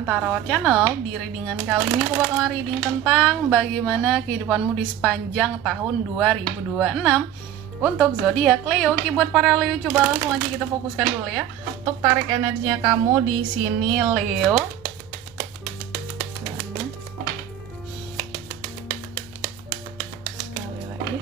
Kesabaran Tarot Channel. Di readingan kali ini aku bakalan reading tentang bagaimana kehidupanmu di sepanjang tahun 2026 untuk zodiak Leo. Oke, buat para Leo, coba langsung aja kita fokuskan dulu ya. Untuk tarik energinya kamu di sini Leo. Sekali lagi.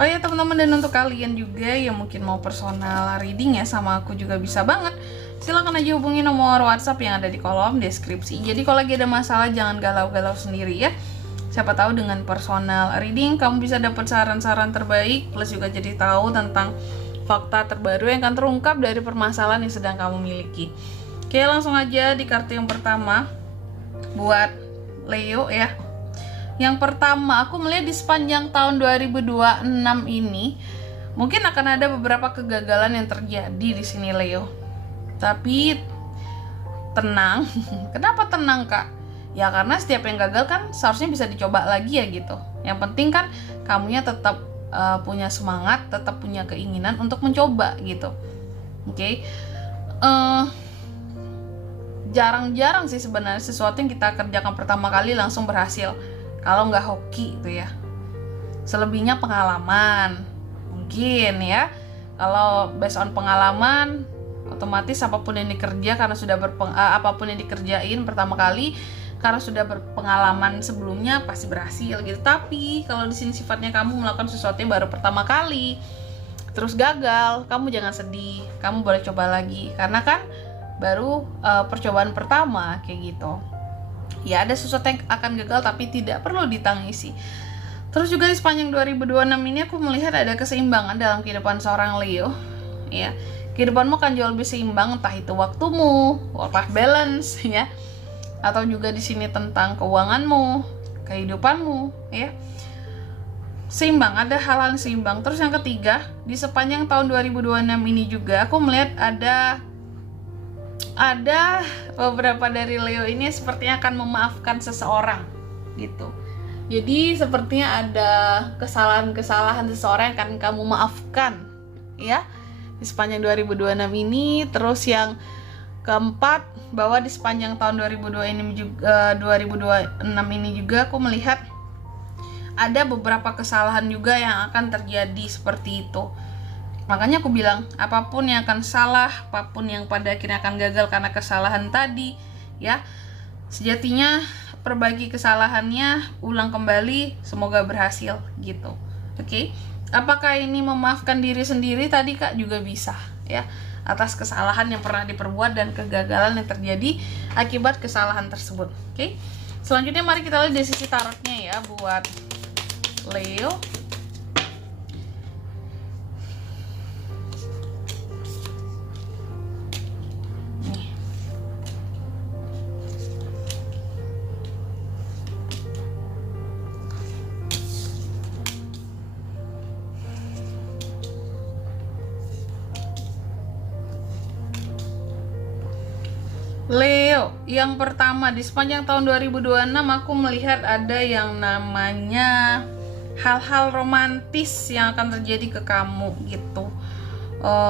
Oh ya teman-teman, dan untuk kalian juga yang mungkin mau personal reading ya sama aku juga bisa banget. Silahkan aja hubungi nomor WhatsApp yang ada di kolom deskripsi. Jadi kalau lagi ada masalah jangan galau-galau sendiri ya. Siapa tahu dengan personal reading kamu bisa dapat saran-saran terbaik, plus juga jadi tahu tentang fakta terbaru yang akan terungkap dari permasalahan yang sedang kamu miliki. Oke, langsung aja di kartu yang pertama buat Leo ya. Yang pertama, aku melihat di sepanjang tahun 2026 ini mungkin akan ada beberapa kegagalan yang terjadi di sini Leo. Tapi tenang. Kenapa tenang, Kak? Ya karena setiap yang gagal kan seharusnya bisa dicoba lagi ya gitu. Yang penting kan kamunya tetap punya semangat, tetap punya keinginan untuk mencoba gitu. Oke. Jarang-jarang sih sebenarnya sesuatu yang kita kerjakan pertama kali langsung berhasil. Kalau nggak hoki itu ya, selebihnya pengalaman mungkin ya. Kalau based on pengalaman, otomatis apapun yang dikerja karena sudah apapun yang dikerjain pertama kali karena sudah berpengalaman sebelumnya pasti berhasil gitu. Tapi kalau di sini sifatnya kamu melakukan sesuatu yang baru pertama kali terus gagal, kamu jangan sedih, kamu boleh coba lagi karena kan baru percobaan pertama kayak gitu. Ya ada sesuatu yang akan gagal tapi tidak perlu ditangisi. Terus juga di sepanjang 2026 ini aku melihat ada keseimbangan dalam kehidupan seorang Leo. Ya, kehidupanmu akan jauh lebih seimbang, entah itu waktumu, work-life balance ya, atau juga di sini tentang keuanganmu, kehidupanmu ya. Seimbang, ada hal-hal seimbang. Terus yang ketiga, di sepanjang tahun 2026 ini juga aku melihat ada beberapa dari Leo ini sepertinya akan memaafkan seseorang gitu. Jadi sepertinya ada kesalahan-kesalahan seseorang yang akan kamu maafkan ya di sepanjang 2026 ini. Terus yang keempat, bahwa di sepanjang tahun 2026 ini juga aku melihat ada beberapa kesalahan juga yang akan terjadi seperti itu. Makanya aku bilang, apapun yang akan salah, apapun yang pada akhirnya akan gagal karena kesalahan tadi, ya, sejatinya perbaiki kesalahannya, ulang kembali, semoga berhasil, gitu. Oke? Apakah ini memaafkan diri sendiri? Tadi Kak juga bisa, ya, atas kesalahan yang pernah diperbuat dan kegagalan yang terjadi akibat kesalahan tersebut. Oke? Selanjutnya mari kita lihat dari sisi tarotnya ya, buat Leo. Leo, yang pertama di sepanjang tahun 2026 aku melihat ada yang namanya hal-hal romantis yang akan terjadi ke kamu gitu.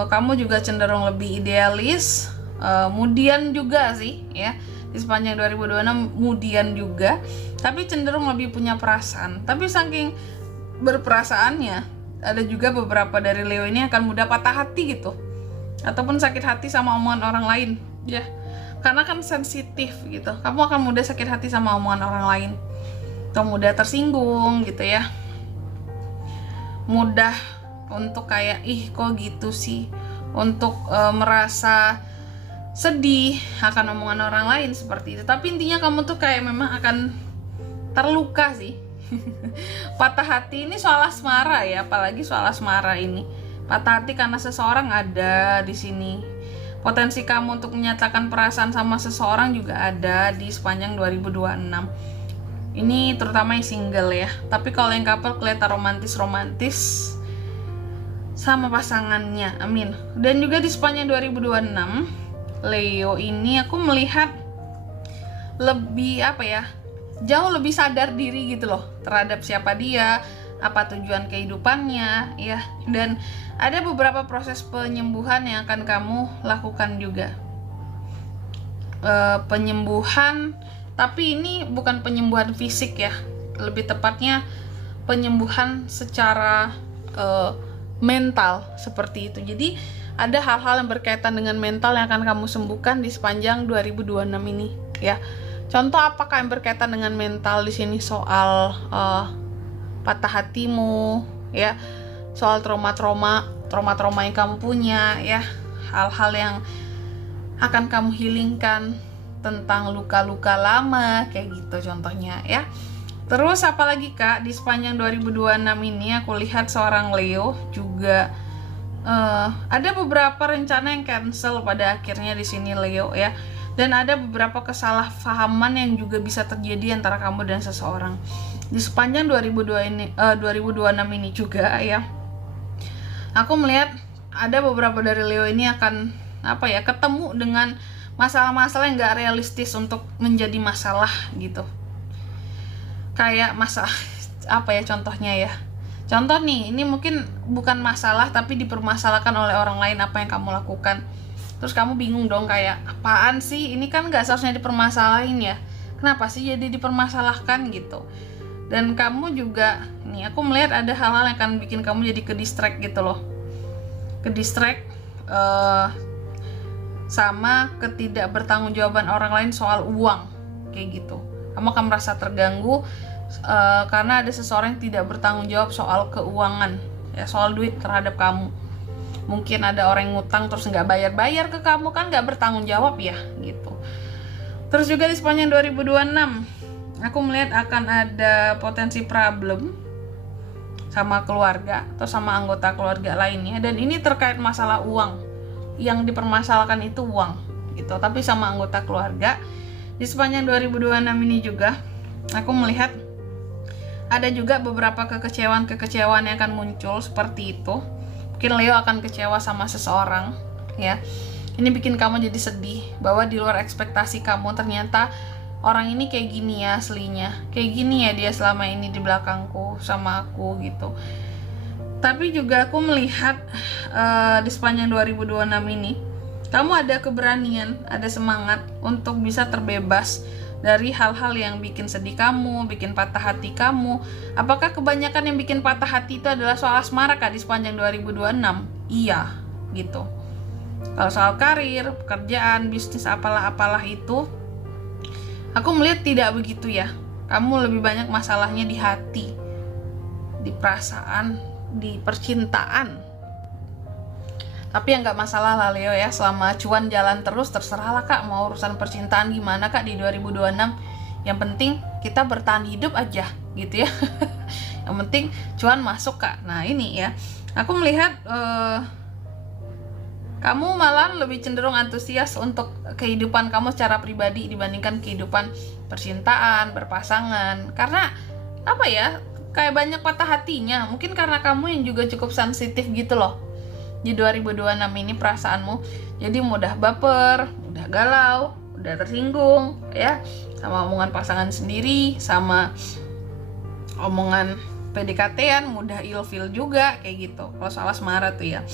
Kamu juga cenderung lebih idealis, kemudian juga sih ya di sepanjang 2026 kemudian juga, tapi cenderung lebih punya perasaan. Tapi saking berperasaannya, ada juga beberapa dari Leo ini akan mudah patah hati gitu, ataupun sakit hati sama omongan orang lain ya. Karena kan sensitif gitu, kamu akan mudah sakit hati sama omongan orang lain, atau mudah tersinggung gitu ya, mudah untuk kayak ih kok gitu sih, untuk merasa sedih akan omongan orang lain seperti itu. Tapi intinya kamu tuh kayak memang akan terluka sih. Patah hati ini soal asmara ya, apalagi soal asmara ini. Patah hati karena seseorang ada di sini. Potensi kamu untuk menyatakan perasaan sama seseorang juga ada di sepanjang 2026. Ini terutama yang single ya. Tapi kalau yang couple kelihatan romantis sama pasangannya. Amin. Dan juga di sepanjang 2026 Leo ini aku melihat lebih jauh lebih sadar diri gitu loh terhadap siapa dia, apa tujuan kehidupannya ya, dan ada beberapa proses penyembuhan yang akan kamu lakukan juga. Penyembuhan, tapi ini bukan penyembuhan fisik ya, lebih tepatnya penyembuhan secara mental seperti itu. Jadi ada hal-hal yang berkaitan dengan mental yang akan kamu sembuhkan di sepanjang 2026 ini ya. Contoh apakah yang berkaitan dengan mental di sini? Soal patah hatimu ya, soal trauma yang kamu punya ya, hal-hal yang akan kamu healingkan tentang luka-luka lama kayak gitu contohnya ya. Terus apalagi Kak, di sepanjang 2026 ini aku lihat seorang Leo juga ada beberapa rencana yang cancel pada akhirnya di sini Leo ya. Dan ada beberapa kesalahpahaman yang juga bisa terjadi antara kamu dan seseorang. Di sepanjang 2026 ini juga ya. Aku melihat ada beberapa dari Leo ini akan ketemu dengan masalah-masalah yang gak realistis untuk menjadi masalah gitu. Kayak masalah contohnya ya. Contoh nih, ini mungkin bukan masalah tapi dipermasalahkan oleh orang lain apa yang kamu lakukan. Terus kamu bingung dong, kayak apaan sih? Ini kan gak seharusnya dipermasalahin ya. Kenapa sih jadi dipermasalahkan gitu? Dan kamu juga, nih aku melihat ada hal-hal yang akan bikin kamu jadi ke-distract gitu loh. Ke-distract sama ketidakbertanggungjawaban orang lain soal uang kayak gitu. Kamu akan merasa terganggu karena ada seseorang yang tidak bertanggung jawab soal keuangan ya, soal duit terhadap kamu. Mungkin ada orang yang ngutang terus nggak bayar ke kamu, kan nggak bertanggung jawab ya gitu. Terus juga di sepanjang 2026 aku melihat akan ada potensi problem sama keluarga atau sama anggota keluarga lainnya, dan ini terkait masalah uang. Yang dipermasalahkan itu uang gitu, tapi sama anggota keluarga. Di sepanjang 2026 ini juga aku melihat ada juga beberapa kekecewaan yang akan muncul seperti itu. Mungkin Leo akan kecewa sama seseorang ya. Ini bikin kamu jadi sedih bahwa di luar ekspektasi kamu, ternyata orang ini kayak gini ya aslinya, kayak gini ya dia selama ini di belakangku sama aku gitu. Tapi juga aku melihat di sepanjang 2026 ini kamu ada keberanian, ada semangat untuk bisa terbebas dari hal-hal yang bikin sedih kamu, bikin patah hati kamu. Apakah kebanyakan yang bikin patah hati itu adalah soal asmara Kak di sepanjang 2026? Iya, gitu. Kalau soal karir, pekerjaan, bisnis, apalah itu, aku melihat tidak begitu ya. Kamu lebih banyak masalahnya di hati, di perasaan, di percintaan. Tapi yang gak masalah lah Leo ya, selama cuan jalan terus terserah lah Kak, mau urusan percintaan gimana Kak di 2026. Yang penting kita bertahan hidup aja gitu ya. Yang penting cuan masuk Kak. Nah ini ya, aku melihat kamu malah lebih cenderung antusias untuk kehidupan kamu secara pribadi dibandingkan kehidupan percintaan, berpasangan. Karena kayak banyak patah hatinya. Mungkin karena kamu yang juga cukup sensitif gitu loh. Di 2026 ini perasaanmu jadi mudah baper, mudah galau, mudah tersinggung ya, sama omongan pasangan sendiri, sama omongan PDKT-an, mudah ilfil juga kayak gitu. Kalau soal asmara tuh ya.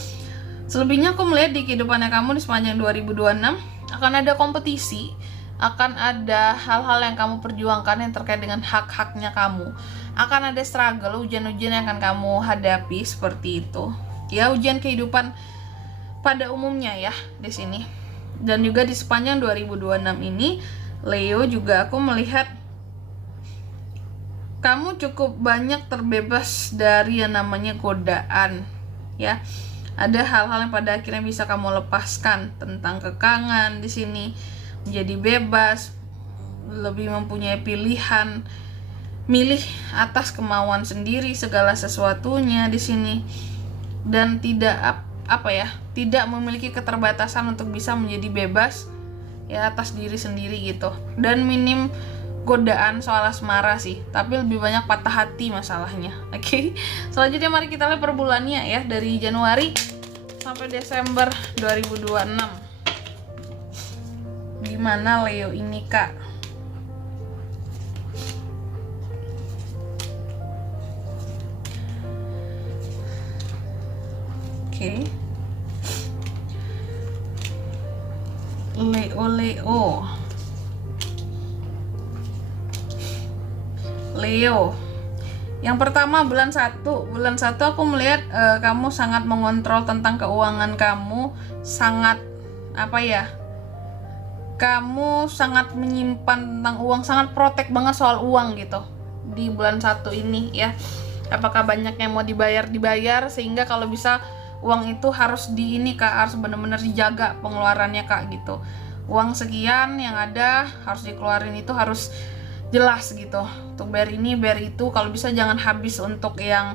Selebihnya aku melihat di kehidupannya kamu di sepanjang 2026 akan ada kompetisi, akan ada hal-hal yang kamu perjuangkan yang terkait dengan hak-haknya kamu. Akan ada struggle, ujian-ujian yang akan kamu hadapi seperti itu. Ya, ujian kehidupan pada umumnya ya di sini. Dan juga di sepanjang 2026 ini Leo juga aku melihat kamu cukup banyak terbebas dari yang namanya godaan ya. Ada hal-hal yang pada akhirnya bisa kamu lepaskan tentang kekangan di sini, menjadi bebas, lebih mempunyai pilihan, milih atas kemauan sendiri segala sesuatunya di sini. Dan tidak tidak memiliki keterbatasan untuk bisa menjadi bebas ya atas diri sendiri gitu. Dan minim godaan soal asmara sih, tapi lebih banyak patah hati masalahnya. Oke. Selanjutnya mari kita lihat per bulannya ya, dari Januari sampai Desember 2026. Gimana Leo ini Kak? Oke. Leo. Yang pertama bulan 1 aku melihat kamu sangat mengontrol tentang keuangan kamu, sangat kamu sangat menyimpan tentang uang, sangat protek banget soal uang gitu di bulan 1 ini ya. Apakah banyak yang mau dibayar sehingga kalau bisa uang itu harus harus benar-benar dijaga pengeluarannya Kak gitu. Uang sekian yang ada harus dikeluarin, itu harus jelas gitu, untuk bayar ini bayar itu. Kalau bisa jangan habis untuk yang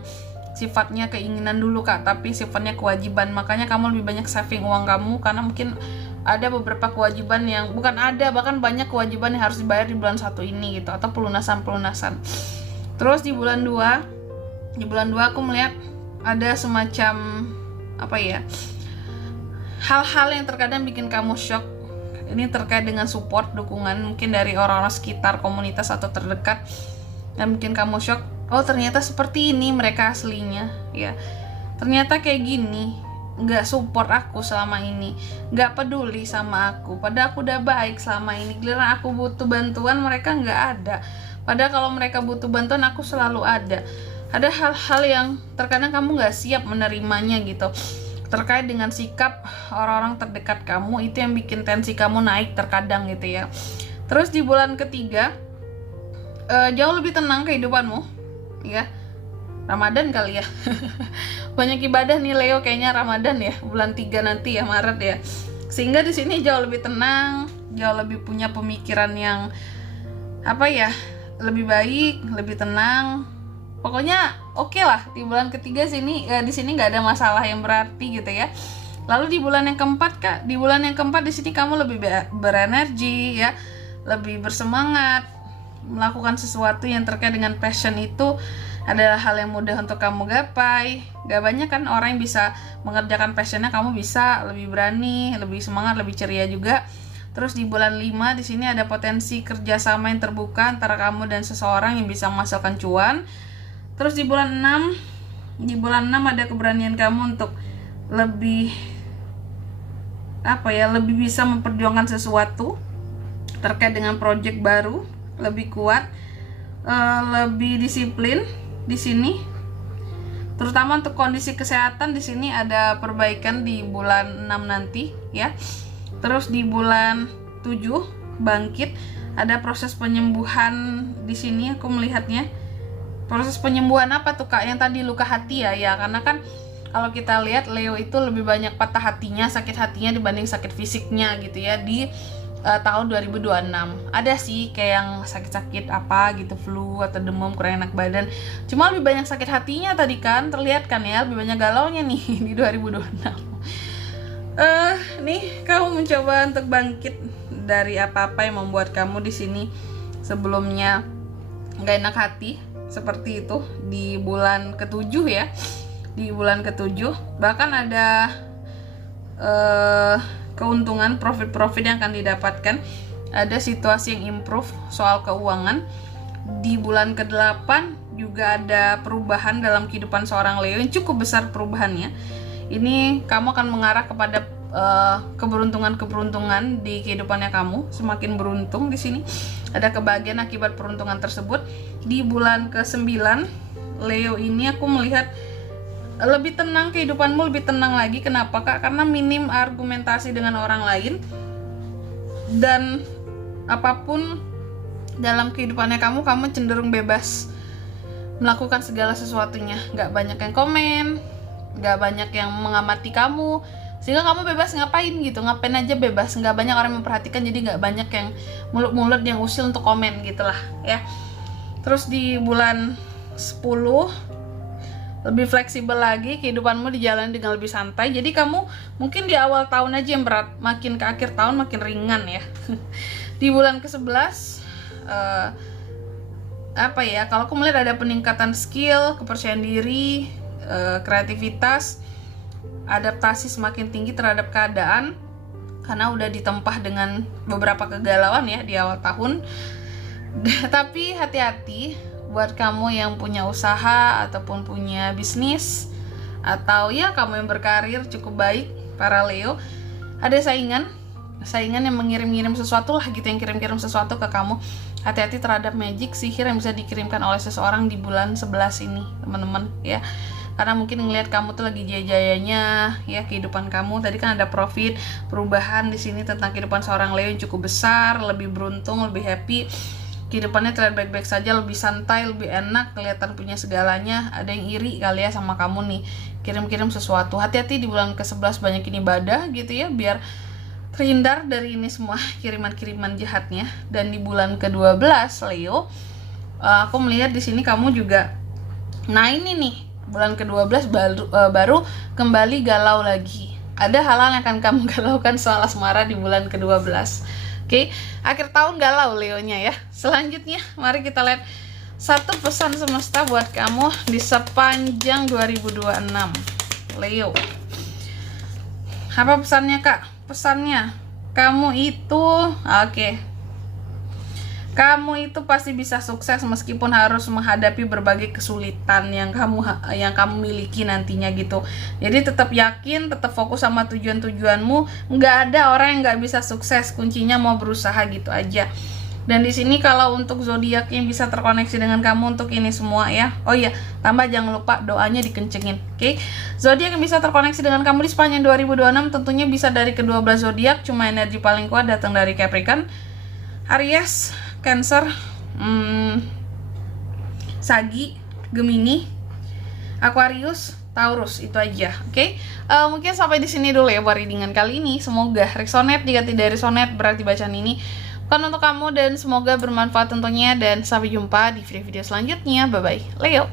sifatnya keinginan dulu Kak, tapi sifatnya kewajiban. Makanya kamu lebih banyak saving uang kamu, karena mungkin ada beberapa kewajiban yang bahkan banyak kewajiban yang harus dibayar di bulan 1 ini gitu, atau pelunasan. Terus di bulan 2 aku melihat ada semacam hal-hal yang terkadang bikin kamu shock. Ini terkait dengan support, dukungan mungkin dari orang-orang sekitar, komunitas atau terdekat, dan bikin kamu shock. Oh ternyata seperti ini mereka aslinya ya, ternyata kayak gini, nggak support aku selama ini, nggak peduli sama aku, padahal aku udah baik selama ini. Giliran aku butuh bantuan mereka nggak ada, padahal kalau mereka butuh bantuan aku selalu ada. Ada hal-hal yang terkadang kamu nggak siap menerimanya gitu, terkait dengan sikap orang-orang terdekat kamu. Itu yang bikin tensi kamu naik terkadang gitu ya. Terus di bulan ketiga jauh lebih tenang kehidupanmu ya. Ramadan kali ya. Banyak ibadah nih Leo kayaknya Ramadan ya, bulan 3 nanti ya, Maret ya. Sehingga di sini jauh lebih tenang, jauh lebih punya pemikiran yang lebih baik, lebih tenang. Pokoknya oke lah di bulan ketiga sini, di sini nggak ada masalah yang berarti gitu ya. Lalu di bulan yang keempat Kak, di sini kamu lebih berenergi ya, lebih bersemangat melakukan sesuatu yang terkait dengan passion. Itu adalah hal yang mudah untuk kamu gapai. Gak banyak kan orang yang bisa mengerjakan passionnya, kamu bisa lebih berani, lebih semangat, lebih ceria juga. Terus di bulan 5 di sini ada potensi kerjasama yang terbuka antara kamu dan seseorang yang bisa menghasilkan cuan. Terus di bulan 6 ada keberanian kamu untuk lebih lebih bisa memperjuangkan sesuatu terkait dengan project baru, lebih kuat, lebih disiplin di sini. Terutama untuk kondisi kesehatan di sini ada perbaikan di bulan 6 nanti ya. Terus di bulan 7 bangkit, ada proses penyembuhan di sini aku melihatnya. Proses penyembuhan apa tuh Kak? Yang tadi luka hati ya, karena kan kalau kita lihat Leo itu lebih banyak patah hatinya, sakit hatinya dibanding sakit fisiknya gitu ya di tahun 2026. Ada sih kayak yang sakit-sakit gitu, flu atau demam, kurang enak badan. Cuma lebih banyak sakit hatinya tadi kan, terlihat kan ya, lebih banyak galaunya nih di 2026. Nih kamu mencoba untuk bangkit dari apa-apa yang membuat kamu di sini sebelumnya nggak enak hati. Seperti itu di bulan ke-7 ya. Di bulan ke-7 bahkan ada keuntungan, profit yang akan didapatkan. Ada situasi yang improve soal keuangan. Di bulan ke-8 juga ada perubahan dalam kehidupan seorang Leo yang cukup besar perubahannya. Ini kamu akan mengarah kepada keberuntungan di kehidupannya kamu, semakin beruntung di sini. Ada kebahagiaan akibat peruntungan tersebut. Di bulan ke-9 Leo ini aku melihat lebih tenang, kehidupanmu lebih tenang lagi. Kenapa Kak? Karena minim argumentasi dengan orang lain, dan apapun dalam kehidupannya kamu cenderung bebas melakukan segala sesuatunya. Gak banyak yang komen, gak banyak yang mengamati kamu, sehingga kamu bebas ngapain gitu, ngapain aja bebas. Gak banyak orang memperhatikan, jadi gak banyak yang mulut-mulut yang usil untuk komen gitulah ya. Terus di bulan 10 lebih fleksibel lagi, kehidupanmu dijalani dengan lebih santai. Jadi kamu mungkin di awal tahun aja yang berat, makin ke akhir tahun makin ringan ya. Di bulan ke-11 kalau aku melihat ada peningkatan skill, kepercayaan diri, kreativitas, adaptasi semakin tinggi terhadap keadaan, karena udah ditempah dengan beberapa kegalauan ya di awal tahun. Tapi hati-hati buat kamu yang punya usaha ataupun punya bisnis, atau ya kamu yang berkarir cukup baik, para Leo. Ada saingan yang mengirim-ngirim sesuatu lah gitu, yang kirim-kirim sesuatu ke kamu. Hati-hati terhadap magic, sihir yang bisa dikirimkan oleh seseorang di bulan 11 ini, teman-teman ya. Karena mungkin ngelihat kamu tuh lagi jaya-jayanya ya kehidupan kamu. Tadi kan ada profit, perubahan di sini tentang kehidupan seorang Leo yang cukup besar, lebih beruntung, lebih happy. Kehidupannya terlihat baik-baik saja, lebih santai, lebih enak, kelihatan punya segalanya. Ada yang iri kali ya sama kamu nih, kirim-kirim sesuatu. Hati-hati di bulan ke-11 banyakin ibadah gitu ya, biar terhindar dari ini semua kiriman-kiriman jahatnya. Dan di bulan ke-12 Leo, aku melihat di sini kamu juga, nah ini nih, bulan ke-12 baru kembali galau lagi. Ada hal-hal yang akan kamu galaukan soal asmara di bulan ke-12. Oke, akhir tahun galau Leonya ya. Selanjutnya, mari kita lihat satu pesan semesta buat kamu di sepanjang 2026 Leo. Apa pesannya kak? Pesannya, kamu itu kamu itu pasti bisa sukses meskipun harus menghadapi berbagai kesulitan yang kamu miliki nantinya gitu. Jadi tetap yakin, tetap fokus sama tujuan-tujuanmu. Nggak ada orang yang nggak bisa sukses, kuncinya mau berusaha gitu aja. Dan di sini kalau untuk zodiak yang bisa terkoneksi dengan kamu untuk ini semua ya. Oh iya, tambah jangan lupa doanya dikencengin. Oke. Zodiak yang bisa terkoneksi dengan kamu di sepanjang 2026 tentunya bisa dari kedua belas zodiak, cuma energi paling kuat datang dari Capricorn, Aries, Cancer, Sagi, Gemini, Aquarius, Taurus, itu aja. Oke. Mungkin sampai di sini dulu ya buat readingan kali ini. Semoga resonate. Jika tidak resonate berarti bacaan ini bukan untuk kamu, dan semoga bermanfaat tentunya. Dan sampai jumpa di video-video selanjutnya. Bye bye Leo.